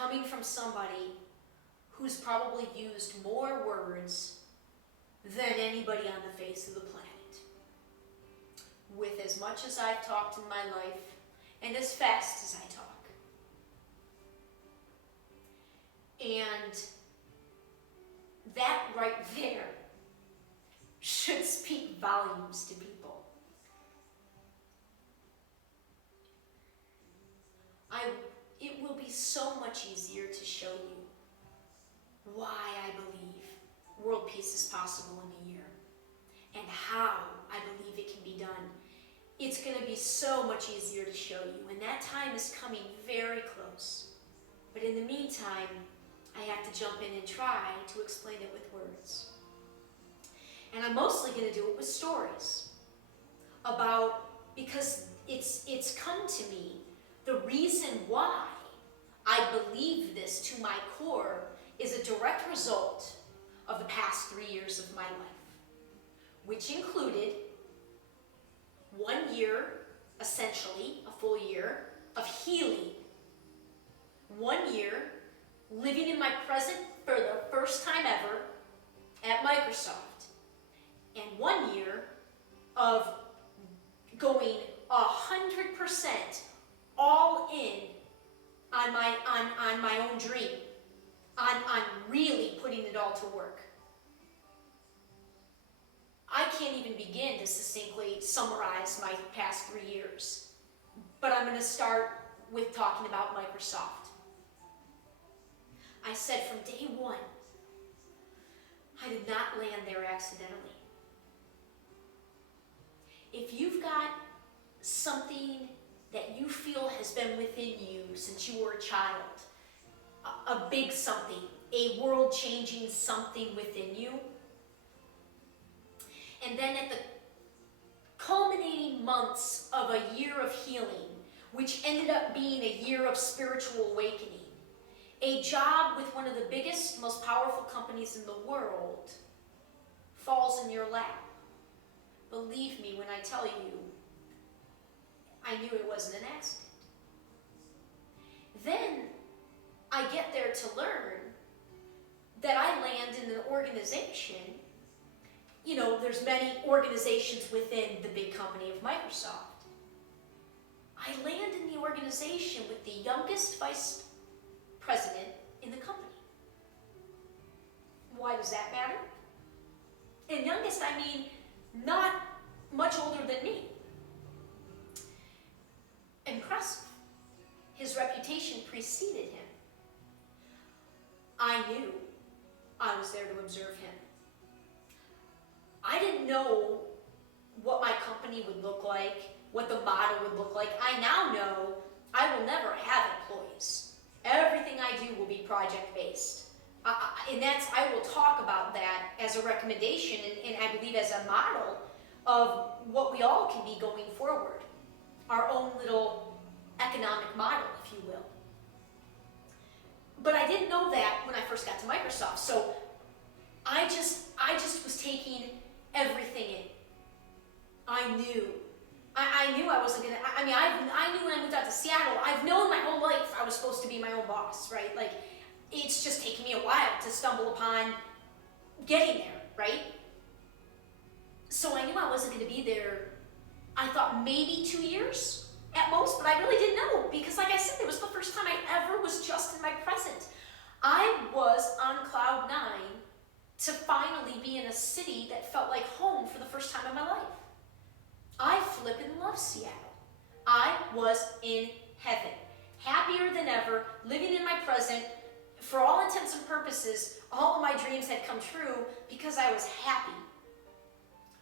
coming from somebody who's probably used more words than anybody on the face of the planet. With as much as I've talked in my life, and as fast as I talk. And that right there should speak volumes to people. It will be so much easier to show you why I believe world peace is possible in a year, and how I believe it can be done. It's going to be so much easier to show you, and that time is coming very close. But in the meantime, I have to jump in and try to explain it with words. And I'm mostly going to do it with stories because it's come to me, the reason why I believe this to my core is a direct result of the past 3 years of my life, which included 1 year, essentially, a full year, of healing. 1 year living in my present for the first time ever at Microsoft. And 1 year of going 100% all in on my own dream, on really putting it all to work. I can't even begin to succinctly summarize my past 3 years, but I'm going to start with talking about Microsoft. I said from day one, I did not land there accidentally. If you've got something that you feel has been within you since you were a child, a big something, a world-changing something within you, and then at the culminating months of a year of healing, which ended up being a year of spiritual awakening, a job with one of the biggest, most powerful companies in the world falls in your lap. Believe me when I tell you, I knew it wasn't an accident. Then I get there to learn that I land in an organization. You know, there's many organizations within the big company of Microsoft. I land in the organization with the youngest vice president in the company. Why does that matter? And youngest, I mean, not much older than me. Impressive. His reputation preceded him. I knew I was there to observe him. I didn't know what my company would look like, what the model would look like. I now know I will never have employees. Everything I do will be project-based. And I will talk about that as a recommendation and I believe as a model of what we all can be going forward. Our own little economic model, if you will. But I didn't know that when I first got to Microsoft. So I just was taking everything in. I knew I wasn't gonna, I knew when I moved out to Seattle, I've known my whole life I was supposed to be my own boss, right? Like, it's just taken me a while to stumble upon getting there, right? So I knew I wasn't gonna be there, I thought maybe 2 years at most, but I really didn't know because like I said, it was the first time I ever was just in my present. I was on cloud 9 to finally be in a city that felt like home for the first time in my life. I flippin' love Seattle. I was in heaven, happier than ever, living in my present. For all intents and purposes, all of my dreams had come true because I was happy.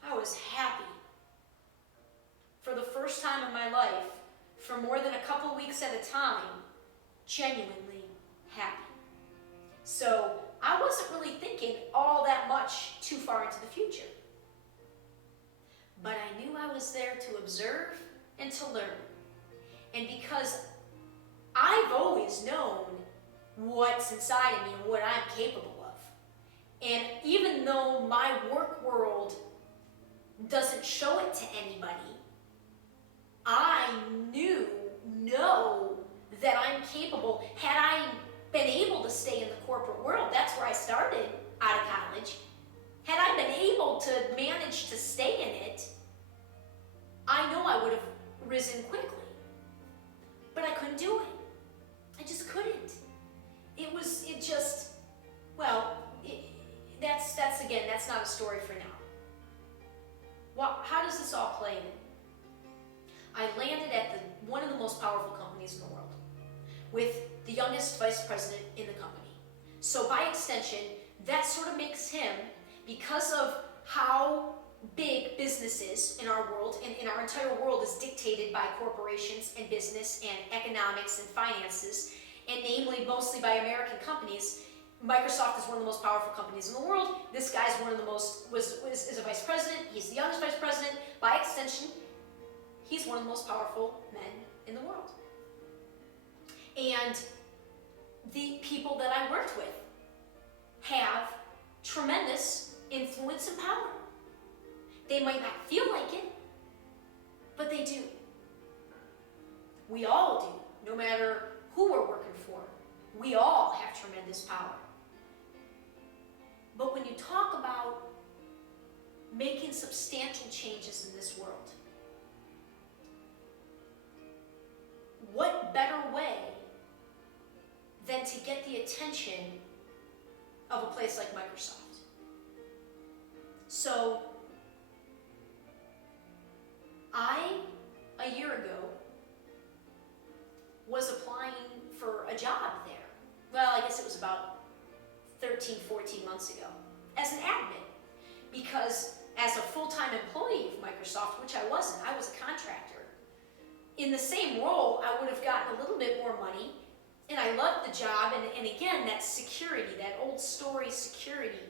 I was happy. For the first time in my life, for more than a couple weeks at a time, genuinely happy. So I wasn't really thinking all that much too far into the future. But I knew I was there to observe and to learn. And because I've always known what's inside of me and what I'm capable of. And even though my work world doesn't show it to anybody, I know that I'm capable. Had I been able to stay in the corporate world, that's where I started out of college, had I been able to manage to stay in it, I know I would have risen quickly. But I couldn't do it. I just couldn't. That's not a story for now. How does this all play in? I landed at one of the most powerful companies in the world, with the youngest vice president in the company. So by extension, that sort of makes him, because of how big business is in our world, and in our entire world is dictated by corporations and business and economics and finances, and namely mostly by American companies. Microsoft is one of the most powerful companies in the world. This guy's one of the most, is a vice president. He's the youngest vice president. By extension, he's one of the most powerful men in the world. And the people that I worked with have tremendous influence and power. They might not feel like it, but they do. We all do, no matter who we're working for. We all have tremendous power. But when you talk about making substantial changes in this world, what better way than to get the attention of a place like Microsoft? So, a year ago, was applying for a job there. Well, I guess it was about 13, 14 months ago, as an admin. Because as a full-time employee of Microsoft, which I wasn't, I was a contractor, in the same role, I would have gotten a little bit more money, and I loved the job, and again, that security, that old story security